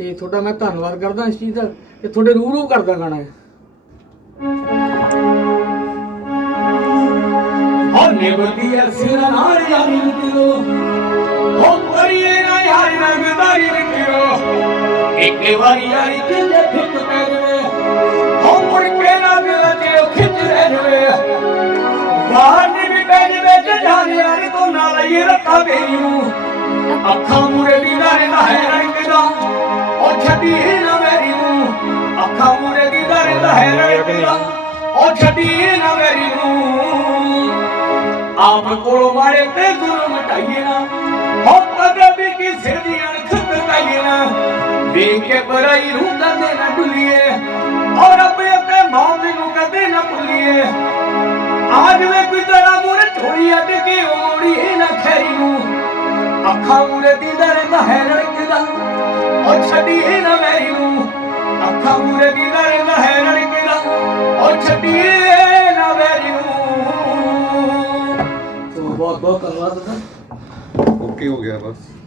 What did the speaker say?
ਤੇ ਤੁਹਾਡਾ ਮੈਂ ਧੰਨਵਾਦ ਕਰਦਾ ਇਸ ਚੀਜ਼ ਦਾ ਤੇ ਤੁਹਾਡੇ ਰੂਬਰੂ ਕਰਦਾ ਗਾਣਾ ਇਹ। ਹੋਨੇ ਬਦੀਆ ਸਿਰ ਨਾਲ ਹੋ ਕਰੀਏ ਨਾ ਯਾਰੀ ਰੰਗਦਾਰੀ ਨਿਕਲੋ ਇੱਕ ਵਾਰੀ ਯਾਰੀ ਕਿੰਨੇ ਫਿੱਕ ਪੈ ਜਵੇ। ਹੋ ਮੁੜ ਕੇ ਨਾ ਮਿਲ ਜੇ ਉਹ ਖਿੱਚ ਰਹਿ ਜਵੇ। ਬਾਹਰ ਨੀ ਪੈ ਜਵੇ ਜੇ ਜਾਨ ਯਾਰੀ ਤੋਂ ਨਾਲ ਇਹ ਰੱਖਾ ਗਈਉ ਅੱਖਾਂ ਮੂਰੇ ਦੀ ਦਾਰੇ ਦਾ ਹੈ ਹੈ ਉਹ ਛੱਡੀ ਨਾ ਮੇਰੀ ਨੂੰ ਆਪ ਕੋਲੋਂ ਮਾਰੇ ਤੇ ਜ਼ੁਲਮ ਮਟਾਈਏ ਨਾ। ਹੋ ਕਦੇ ਵੀ ਕਿਸੇ ਦੀ ਅਣਖ ਤਕਾਈਏ ਨਾ। ਵੇਖ ਕੇ ਬਰਾਈ ਨੂੰ ਕਦੇ ਨਾ ਡੁੱਲੀਏ ਔਰ ਰੱਬ ਅਤੇ ਮੌਤ ਨੂੰ ਕਦੇ ਨਾ ਭੁੱਲੀਏ। ਆਜ ਵੇ ਕੋਈ ਤੇਰਾ ਮੂਰੇ ਝੋਲੀ ਅੱਡ ਕੇ ਓੜੀ ਨਾ ਖੈਰੀ ਨੂੰ। ਅੱਖਾਂ ਮੂਰੇ ਦੀ ਦਰਦ ਹੈ ਰੜਕਦਾ ਉਹ ਛੱਡੀ ਨਾ ਬਹੁਤ ਬਹੁਤ ਧੰਨਵਾਦ ਓਕੇ ਹੋ ਗਿਆ ਬਸ।